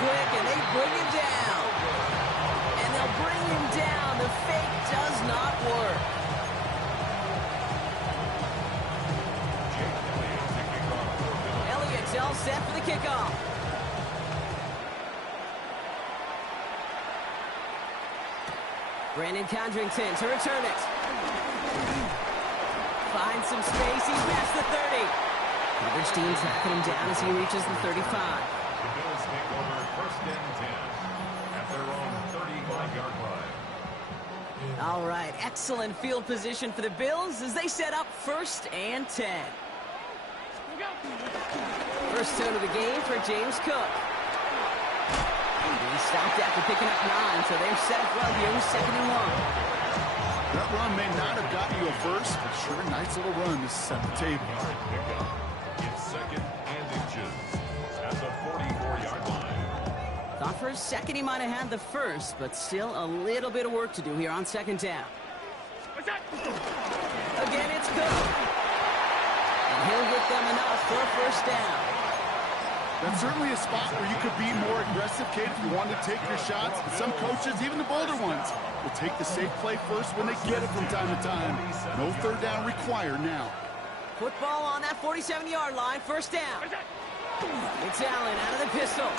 quick, and they bring him down. And they'll bring him down. The fake does not work. Elliott's all set for the kickoff. Brandon Condrington to return it. Finds some space. He's past the 30. Coverage team tracking him down as he reaches the 35. The Bills take over first and 10 at their own 35-yard line. All right, excellent field position for the Bills as they set up first and 10. First tone of the game for James Cook. He stopped after picking up 9, so they're set up well here with 2nd and 1. That run may not have gotten you a first, but sure, nice little run to set the table. It's 2nd and inches at the 44-yard line. Thought for a second he might have had the first, but still a little bit of work to do here on 2nd down. Again, it's Cook. And he'll get them enough for a first down. That's certainly a spot where you could be more aggressive, Kate, if you wanted to take your shots. And some coaches, even the bolder ones, will take the safe play first when they get it from time to time. No 3rd down required now. Football on that 47-yard line, first down. It's Allen out of the pistol.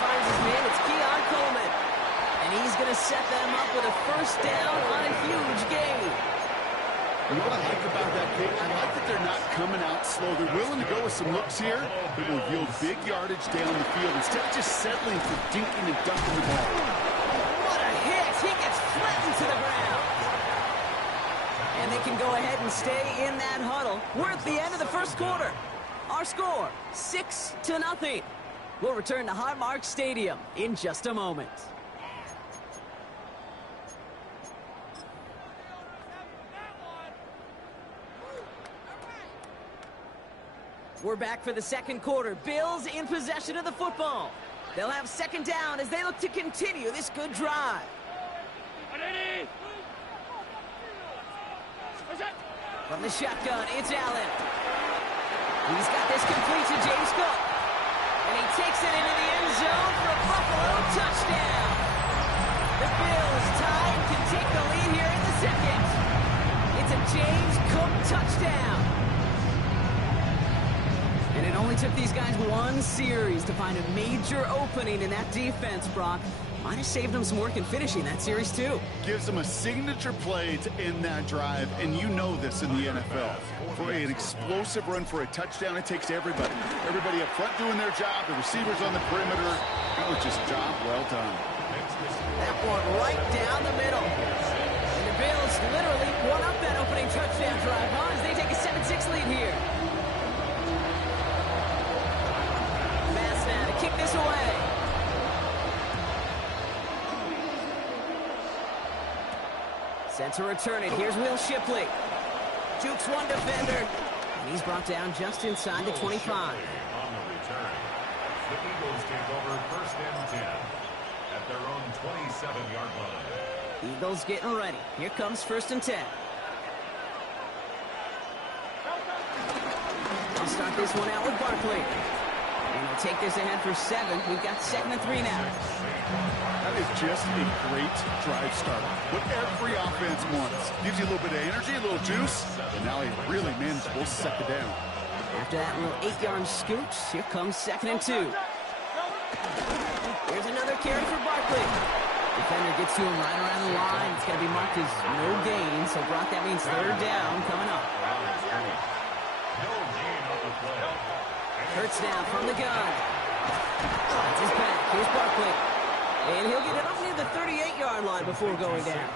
Finds his man, it's Keon Coleman. And he's going to set them up with a first down on a huge gain. You know what I like about that, Kate? I like that they're not coming out slow. They're willing to go with some looks here that will yield big yardage down the field instead of just settling for dinking and dunking the ball. What a hit! He gets flattened to the ground. And they can go ahead and stay in that huddle. We're at the end of the first quarter. Our score, 6-0. We'll return to Highmark Stadium in just a moment. We're back for the second quarter. Bills in possession of the football. They'll have 2nd down as they look to continue this good drive. From the shotgun, it's Allen. He's got this complete to James Cook. And he takes it into the end zone for a Buffalo touchdown. The Bills tie and can take the lead here in the second. It's a James Cook touchdown. And it only took these guys one series to find a major opening in that defense, Brock. Might have saved them some work in finishing that series, too. Gives them a signature play to end that drive, and you know this in the NFL. For an explosive run for a touchdown, it takes everybody. Everybody up front doing their job, the receivers on the perimeter. That was just job well done. That one right down the middle. And the Bills literally won up that opening touchdown drive, huh, as they take a 7-6 lead here. Now to kick this away. Set to return it. Here's Will Shipley. Jukes one defender. And he's brought down just inside the 25. On the return, the Eagles take over first and 10 at their own 27-yard line. Eagles getting ready. Here comes 1st and 10. I'll start this one out with Barkley. And he'll take this ahead for 7. We've got 2nd and 3 now. That is just a great drive starter. What every offense wants. Gives you a little bit of energy, a little juice, and now he really manageable to set it down. After that little 8-yard scoot, here comes 2nd and 2. Here's another carry for Barkley. Defender gets to him right around the line. It's going to be marked as no gain, so Brock, that means 3rd down coming up. Hurts now from the gun. That's his back. Here's Barkley. And he'll get it up near the 38-yard line before going down.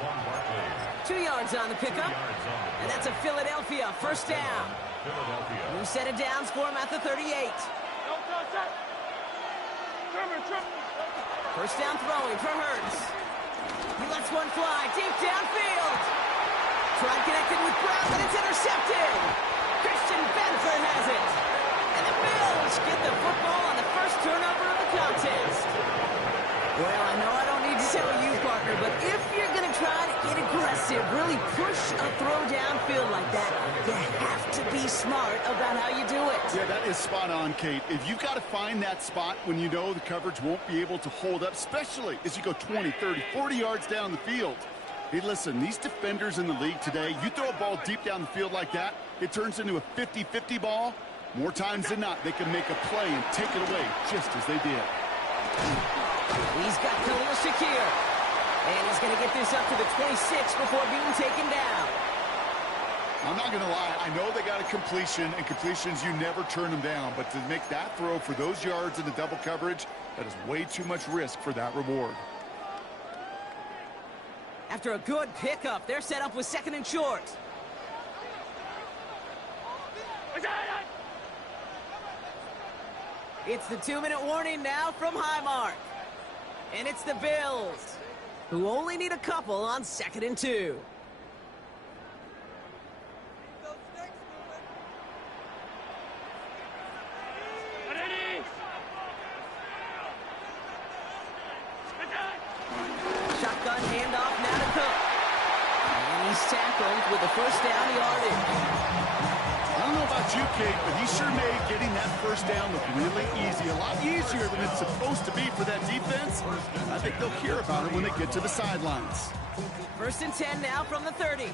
2 yards on the pickup. And that's a Philadelphia first down. New set of downs for him at the 38. First down throwing for Hurts. He lets one fly deep downfield. Tried connecting with Brown, but it's intercepted. Christian Benford has it. And the Bills get the football on the first turnover of the contest. Well, I know I don't need to tell you, partner, but if you're going to try to get aggressive to really push a throw downfield like that, you have to be smart about how you do it. Yeah, that is spot on, Kate. If you've got to find that spot when you know the coverage won't be able to hold up, especially as you go 20, 30, 40 yards down the field. Hey, listen, these defenders in the league today, you throw a ball deep down the field like that, it turns into a 50-50 ball. More times than not, they can make a play and take it away just as they did. He's got Khalil Shakir. And he's going to get this up to the 26 before being taken down. I'm not going to lie. I know they got a completion, and completions, you never turn them down. But to make that throw for those yards in the double coverage, that is way too much risk for that reward. After a good pickup, they're set up with 2nd and short. It's the 2-minute warning now from Highmark. And it's the Bills, who only need a couple on 2nd and 2. Shotgun handoff now to Cook. And he's tackled with the first down yardage. I don't know about you, Kate, but he sure made getting that first down look really easy. A lot easier than it's supposed to be for that defense. I think they'll hear about it when they get to the sidelines. 1st and 10 now from the 30.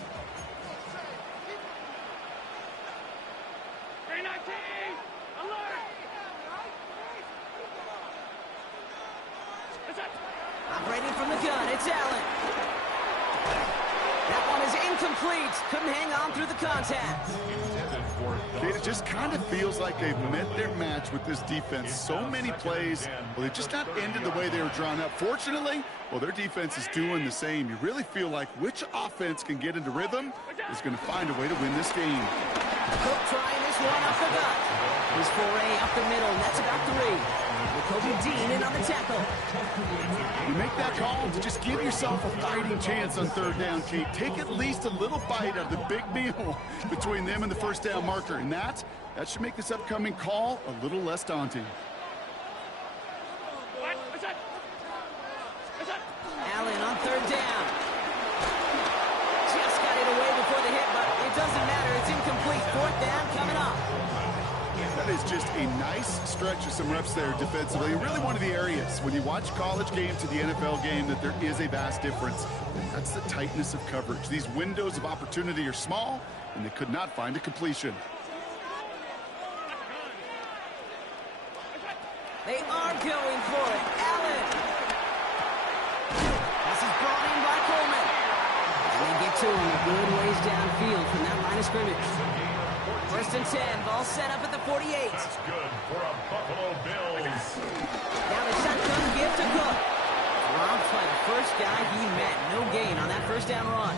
Operating from the gun, it's Allen. That one is incomplete. Couldn't hang on through the contact. Kate, it just kind of feels like they've met their match with this defense. So many plays, well, they just not ended the way they were drawn up. Fortunately, well, their defense is doing the same. You really feel like which offense can get into rhythm is going to find a way to win this game. Cook trying this one off the gut. His foray up the middle, and that's about 3. Kobe Dean in on the tackle. You make that call to just give yourself a fighting chance on 3rd down, Kate. Take at least a little bite of the big meal between them and the first down marker. And that should make this upcoming call a little less daunting. Allen on 3rd down. Just got it away before the hit, but it doesn't matter. It's incomplete. 4th down coming up. That is just a nice stretch of some reps there defensively. Really one of the areas when you watch college game to the NFL game that there is a vast difference. That's the tightness of coverage. These windows of opportunity are small, and they could not find a completion. They are going for it. Allen. This is brought in by Coleman. And they get to him a good ways downfield from that line of scrimmage. 1st and 10. Ball set up at the 48. That's good for a Buffalo Bills. Now the shotgun give to Cook. Robbed by the first guy he met. No gain on that first down run.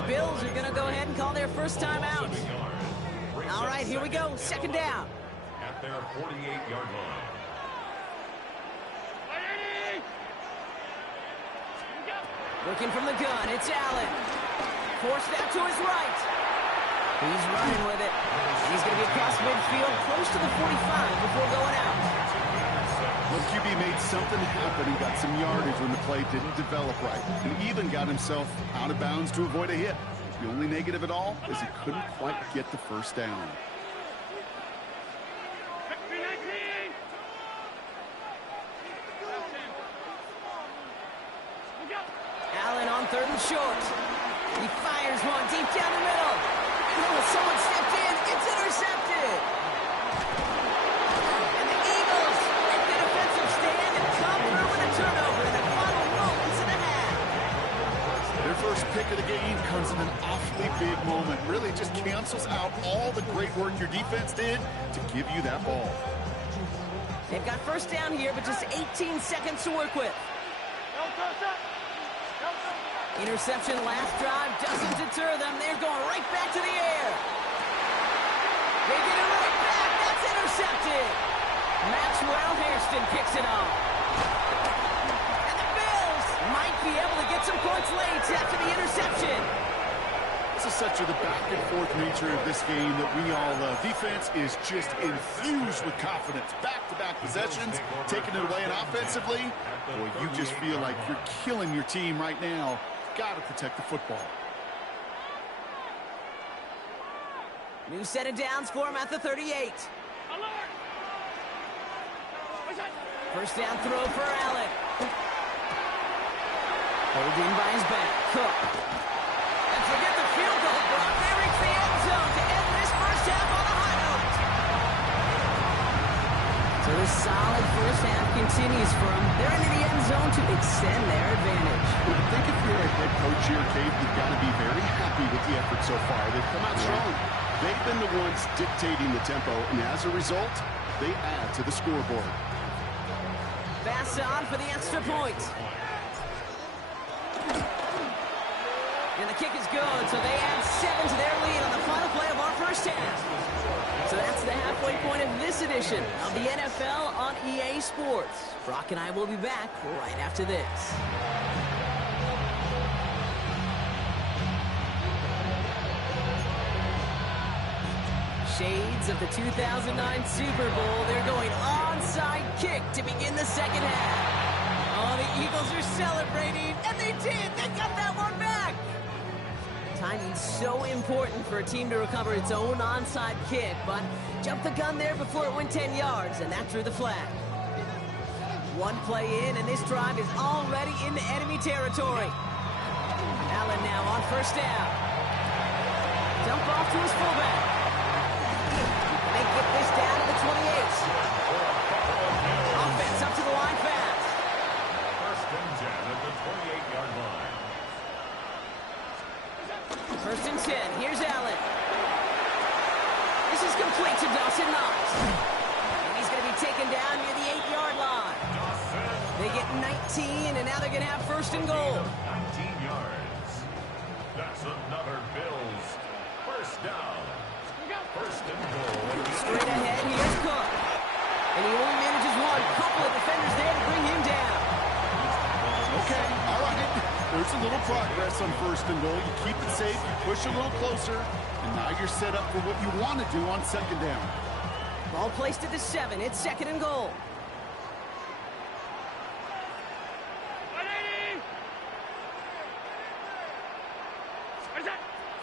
The Bills are going to go ahead and call their first time out. All right, here we go. 2nd down. At their 48-yard line. Working from the gun, it's Allen. Forced out to his right. He's running with it. He's going to be across midfield, close to the 45 before going out. Well, QB made something happen and got some yardage when the play didn't develop right. And even got himself out of bounds to avoid a hit. The only negative at all is he couldn't quite get the first down. Allen on 3rd and short. He fires one deep down the middle. Oh, someone stepped in. It's intercepted. And the Eagles make the defensive stand and come through with a turnover in the final moments of the half. Their first pick of the game comes in an awfully big moment. Really just cancels out all the great work your defense did to give you that ball. They've got first down here, but just 18 seconds to work with. Interception last drive doesn't deter them. They're going right back to the air. They get it right back. That's intercepted. Maxwell Hairston picks it up. And the Bills might be able to get some points late after the interception. This is such the back-and-forth nature of this game that we all love. Defense is just infused with confidence. Back-to-back possessions, taking it away, and offensively, boy, you just feel like you're killing your team right now. got to protect the football. New set of downs for him at the 38. First down throw for Allen. Holding by his back. Cook. And forget the field goal. Brock may reach the end zone to end this first half on a high note. So this solid first half continues for them. They're into the end zone to extend their advantage. Well, I think if you're a head coach here, Cade, you've got to be very happy with the effort so far. They've come out strong. They've been the ones dictating the tempo, and as a result, they add to the scoreboard. Pass on for the extra point. And the kick is good, so they add 7 to their lead on the final play of our first half. So that's the halfway point of this edition of the NFL on EA Sports. Brock and I will be back right after this. Shades of the 2009 Super Bowl. They're going onside kick to begin the second half. Oh, the Eagles are celebrating, and they did. They got that one back. Timing's so important for a team to recover its own onside kick, but jumped the gun there before it went 10 yards, and that drew the flag. One play in, and this drive is already into enemy territory. Allen now on first down. Dump off to his fullback. They get this down to the 28. Offense up to the line fast. First and 10 at the 28-yard line. First and 10. Here's Allen. This is complete to Dawson Knox. And he's going to be taken down near the 8-yard line. They get 19, and now they're going to have first and goal. 19 yards. That's another Bills first down. First and goal. Straight ahead, here's Cook. And he only manages one. Couple of defenders there to bring him down. Okay, all right. There's a little progress on first and goal. You keep it safe, you push a little closer, and now you're set up for what you want to do on second down. Ball placed at the 7. It's second and goal.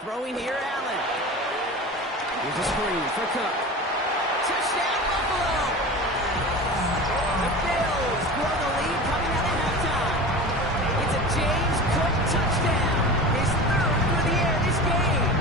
Throwing here, Allen. Here's a screen for Cook. Touchdown, Buffalo! The Bills grow the lead coming out of halftime. It's a James Cook touchdown. His third through the air this game.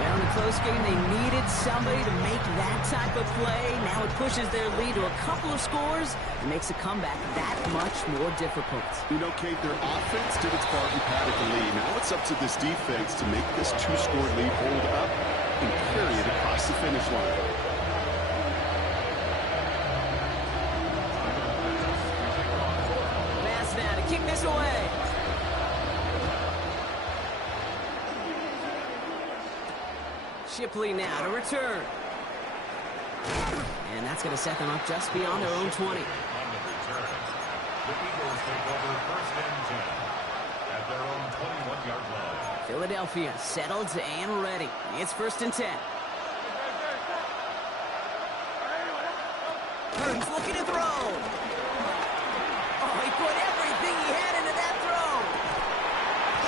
Down in a close game, they needed somebody to make that type of play. Now it pushes their lead to a couple of scores and makes a comeback that much more difficult. You know, Kate, their offense did its part and padded the lead. Now it's up to this defense to make this 2-score lead hold up and carry it across the finish line. Pass now to kick this away. Shipley now to return. And that's going to set them up just beyond their own 20. On the return, the Eagles take over first and 10 at their own 21-yard line. Philadelphia settled and ready. It's first and 10. Hurts looking to throw. Oh, he put everything he had into that throw.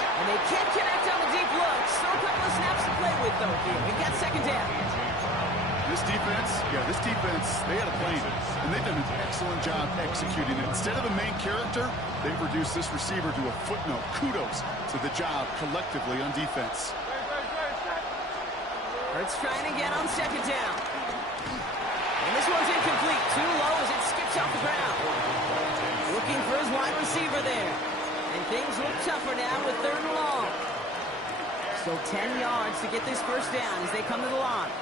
And they can't connect on the deep look. Still a couple of snaps to play with, though, here. We've got second down. This defense, they had a plan, and they've done an excellent job executing it. Instead of a main character, they've reduced this receiver to a footnote. Kudos to the job collectively on defense. Hurts trying again on second down. And this one's incomplete. Too low as it skips off the ground. Looking for his wide receiver there. And things look tougher now with third and long. So 10 yards to get this first down as they come to the line.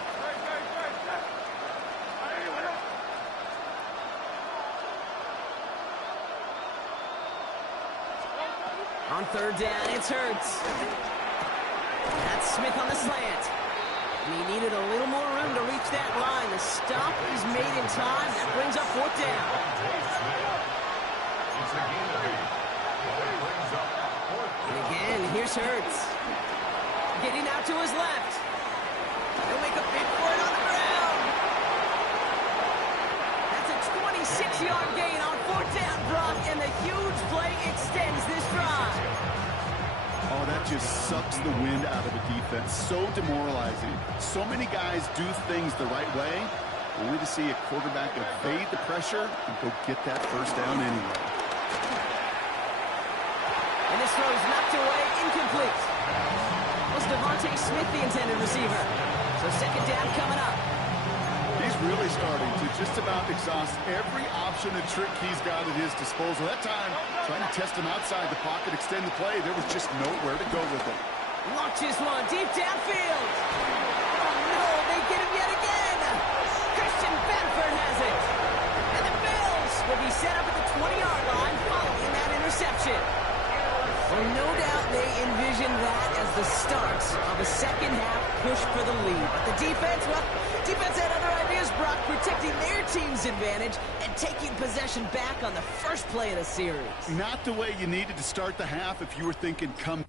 On third down, it's Hurts. That's Smith on the slant. And he needed a little more room to reach that line. The stop is made in time. That brings up fourth down. And again, here's Hurts. Getting out to his left. He'll make a big play on the ground. That's a 26-yard gain on 4th down, Brock, and the huge play extends this drive. Oh, that just sucks the wind out of a defense. So demoralizing. So many guys do things the right way, only to see a quarterback evade the pressure and go get that first down anyway. And this throw is knocked away, incomplete. Was Devontae Smith the intended receiver? So 2nd down coming up. He's really starting to just about exhaust every option and trick he's got at his disposal. That time, trying to test him outside the pocket, extend the play, there was just nowhere to go with it. Launches one deep downfield. Oh, no, they get him yet again. Christian Benford has it. And the Bills will be set up at the 20-yard line following that interception. Well, no doubt they envisioned that as the start of a second-half push for the lead. But the defense, well, defense had other ideas, Brock, protecting their team's advantage and taking possession back on the first play of the series. Not the way you needed to start the half if you were thinking come.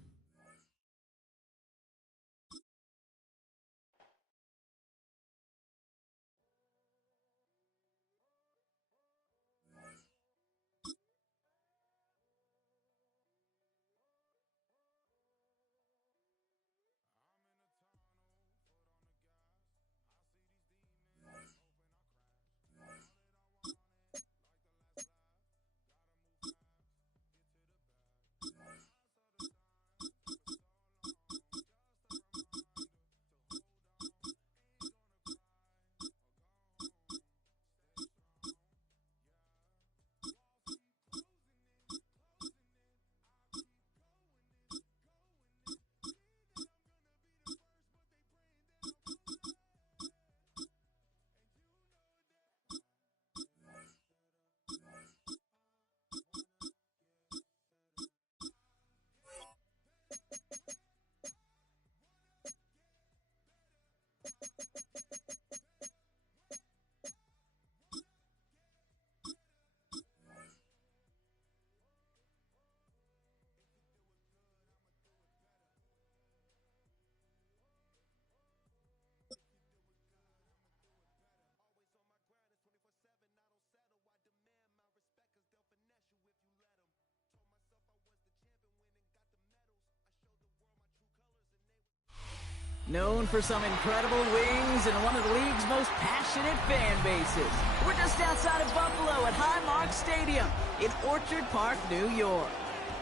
Known for some incredible wings and one of the league's most passionate fan bases. We're just outside of Buffalo at Highmark Stadium in Orchard Park, New York.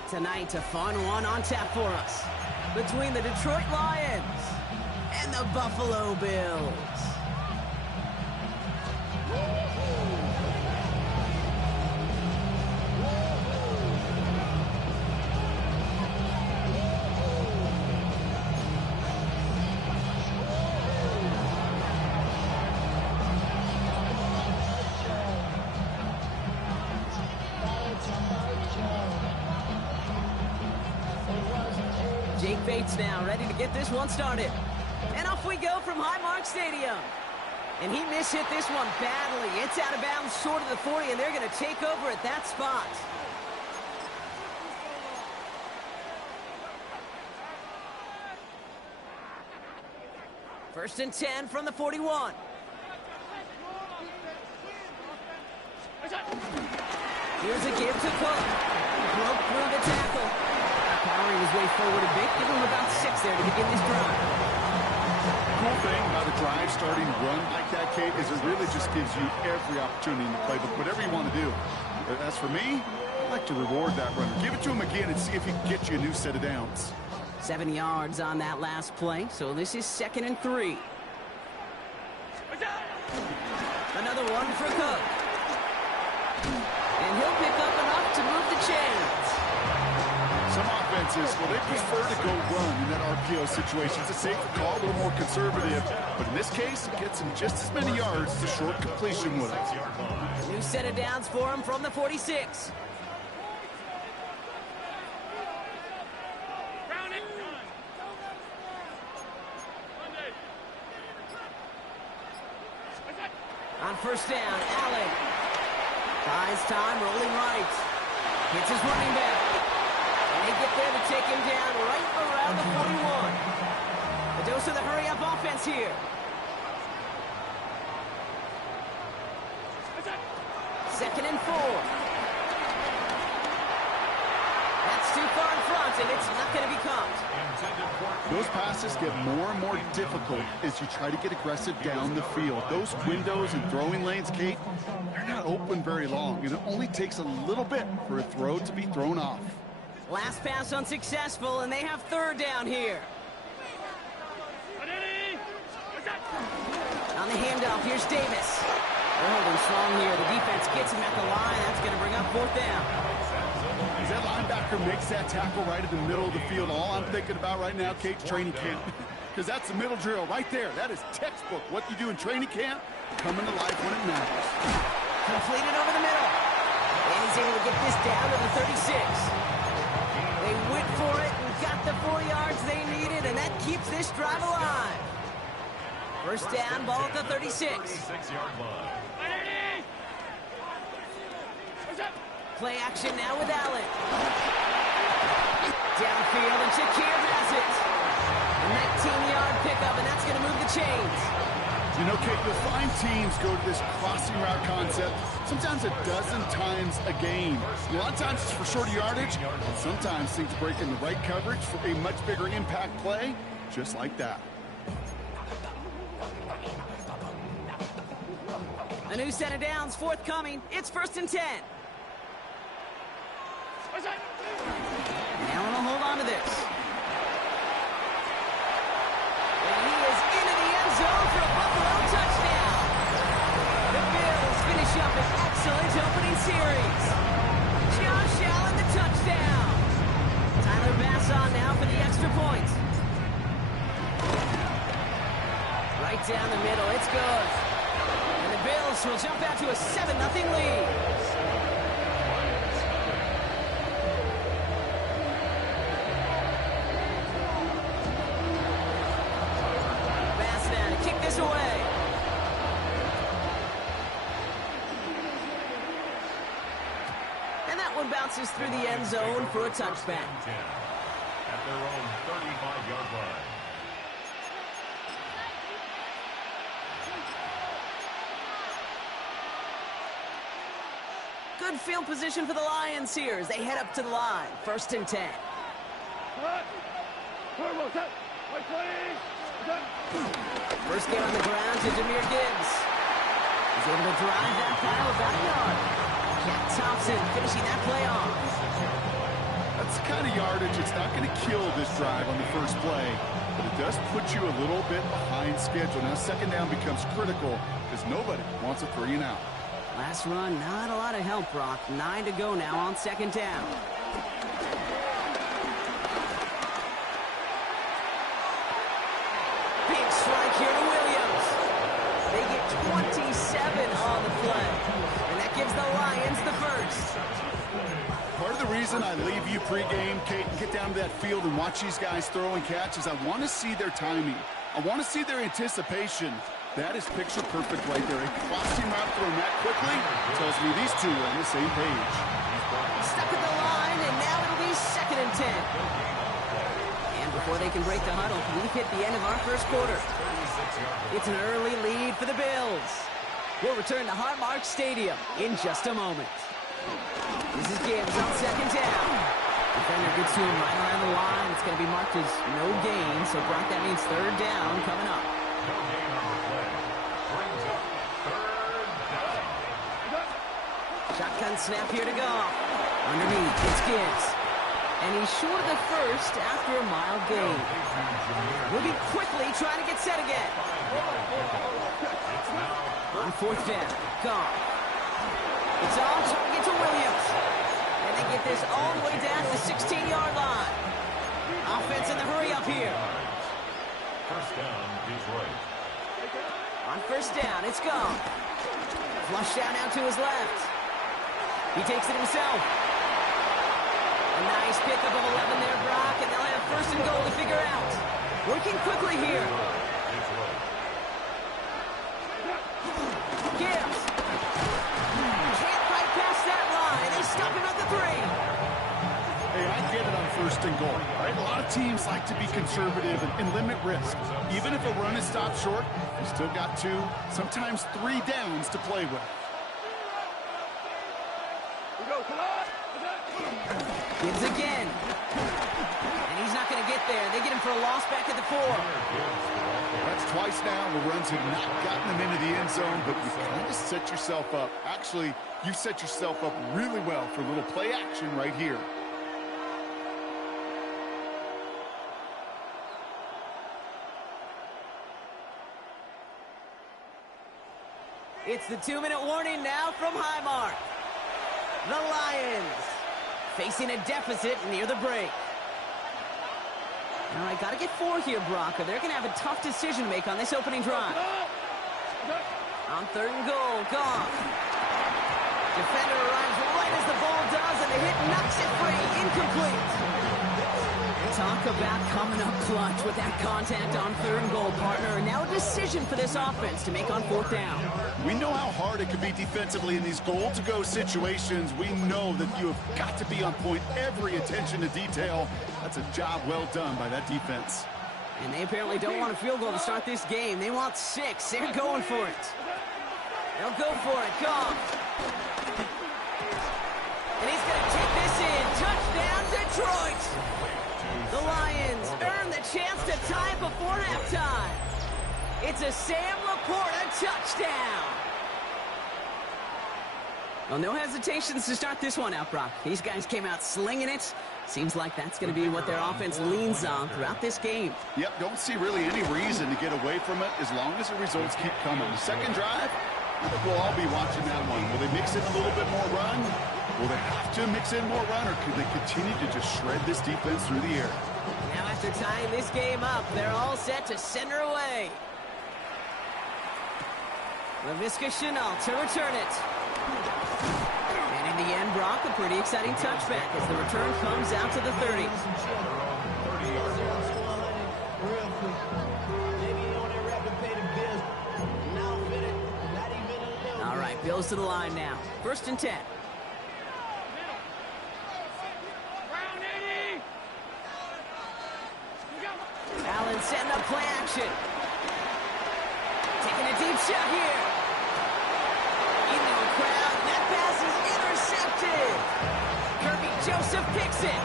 Tonight, a fun one on tap for us between the Detroit Lions and the Buffalo Bills. Jake Bates now ready to get this one started. And off we go from Highmark Stadium. And he mishit this one badly. It's out of bounds short of the 40, and they're going to take over at that spot. First and 10 from the 41. Here's a give to Cook. Broke through the tackle. Powering his way forward a bit. Give him about 6 there to begin this drive. Cool thing about a drive starting run like that, Kate, is it really just gives you every opportunity in the playbook, whatever you want to do. As for me, I like to reward that runner. Give it to him again and see if he can get you a new set of downs. 7 yards on that last play, so this is 2nd and 3. Another one for Cook. And he'll pick up enough to move the chains. Some offenses, well, they prefer to go run in that RPO situation. It's a safer call, a little more conservative. But in this case, it gets him just as many yards as a short completion would. New set of downs for him from the 46. On first down, Allen. Buys time, rolling right. Hits his running back. And they get there to take him down right around the 41. A dose of the hurry-up offense here. Second and 4. Looks too far in front, and it's not going to be caught. Those passes get more and more difficult as you try to get aggressive down the field. Those windows and throwing lanes, Kate, they're not open very long, and it only takes a little bit for a throw to be thrown off. Last pass unsuccessful, and they have third down here. On the handoff, here's Davis. They're holding strong here. The defense gets him at the line. That's going to bring up fourth down. As that linebacker makes that tackle right in the middle of the field, all I'm thinking about right now, Kate, training camp. Because that's the middle drill right there. That is textbook. What you do in training camp, coming to life when it matters. Completed over the middle. And he's able to get this down to the 36. They went for it and got the 4 yards they needed, and that keeps this drive alive. First down, ball at the 36. 36-yard line. Play action now with Allen. Downfield, and Shakir has it. A 19-yard pickup, and that's going to move the chains. You know, Kate, you'll find teams go to this crossing route concept sometimes a dozen times a game. A lot of times it's for shorter yardage, and sometimes things break in the right coverage for a much bigger impact play, just like that. A new set of downs forthcoming. It's 1st and 10. Allen will hold on to this. And he is into the end zone for a Buffalo touchdown. The Bills finish up an excellent opening series. Josh Allen, the touchdown. Tyler Bass on now for the extra point. Right down the middle, it's good. And the Bills will jump out to a 7-0 lead. Away. And that one bounces through the end zone for a touchback. At their own 35-yard line. Good field position for the Lions here as they head up to the line. 1st and 10. First game on the ground to Jahmyr Gibbs. He's able to drive that pile about a yard. Jack Thompson finishing that play off. That's the kind of yardage it's not going to kill this drive on the first play, but it does put you a little bit behind schedule. Now second down becomes critical because nobody wants a 3 and out. Last run, not a lot of help, Brock. 9 to go now on second down. Here to Williams. They get 27 on the play. And that gives the Lions the first. Part of the reason I leave you pregame, Kate, and get down to that field and watch these guys throw and catch is I want to see their timing. I want to see their anticipation. That is picture perfect right there. A crossing route thrown that quickly tells me these two are on the same page. Stuck at the line, and now it'll be 2nd and 10. Before they can break the huddle, we've hit the end of our first quarter. It's an early lead for the Bills. We'll return to Highmark Stadium in just a moment. This is Gibbs on second down. Defender gets to him right around the line. It's going to be marked as no gain, so Brock, that means third down coming up. No gain on the play. Brings up 3rd down. Shotgun snap here to go. Underneath, it's Gibbs. And he's short of the first after a mild gain. Moving quickly, trying to get set again. On 4th down, gone. It's all trying to get to Williams. And they get this all the way down to the 16-yard line. Offense in the hurry up here. First down, Detroit. On 1st down, it's gone. Flush down out to his left. He takes it himself. A nice pickup of 11 there, Brock, and they'll have 1st and goal to figure out. Working quickly here. Gibbs. Can't fight past that line. They stop him at the 3. Hey, I get it on 1st and goal, right? A lot of teams like to be conservative and limit risk. Even if a run is stopped short, you still got 2, sometimes 3 downs to play with. Gibbs again. And he's not going to get there. They get him for a loss back at the 4. That's twice now where runs have not gotten them into the end zone, but you kind of set yourself up. Actually, you set yourself up really well for a little play action right here. It's the 2-minute warning now from Highmark. The Lions facing a deficit near the break. All right, got to get 4 here, Brock, or they're going to have a tough decision to make on this opening drive. On 3rd and goal, Goff. Defender arrives right as the ball does, and the hit knocks it free. Incomplete. Talk about coming up clutch with that contact on 3rd and goal, partner. And now a decision for this offense to make on 4th down. We know how hard it can be defensively in these goal-to-go situations. We know that you have got to be on point, every attention to detail. That's a job well done by that defense. And they apparently don't want a field goal to start this game. They want 6. They're going for it. They'll go for it. Goff. And he's going to take this in. Touchdown, Detroit. The Lions earn the chance to tie it before halftime. It's a Sam Laporta touchdown. Well, no hesitations to start this one out, Brock. These guys came out slinging it. Seems like that's going to be what their offense leans on throughout this game. Yep, don't see really any reason to get away from it as long as the results keep coming. The second drive, I think we'll all be watching that one. Will they mix in a little bit more run? Will they have to mix in more run, or could they continue to just shred this defense through the air? Now after tying this game up, they're all set to send her away. Laviska Shenault to return it. And in the end, Brock, a pretty exciting touchback as the return comes out to the 30. All right, Bills to the line now. 1st and 10. Allen setting up play action. Taking a deep shot here. Into the crowd. That pass is intercepted. Kirby Joseph picks it.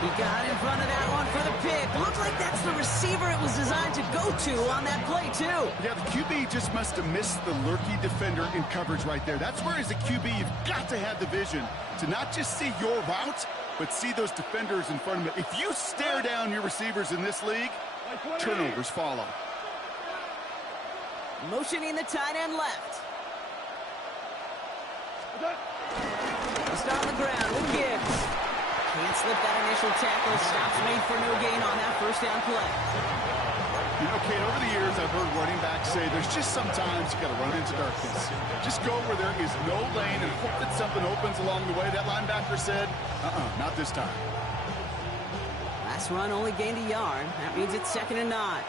He got in front of that one for the pick. Looks like that's the receiver it was designed to go to on that play, too. Yeah, the QB just must have missed the lurky defender in coverage right there. That's where, as a QB, you've got to have the vision to not just see your route, but see those defenders in front of it. If you stare down your receivers in this league, turnovers follow. Motioning the tight end left. He'll start on the ground with Gibbs. Can't slip that initial tackle. Stops made for no gain on that 1st down play. You know, Kate, over the years, I've heard running backs say there's just sometimes you got to run into darkness. Just go where there is no lane and hope that something opens along the way. That linebacker said, not this time. Last run only gained a yard. That means it's 2nd and 9.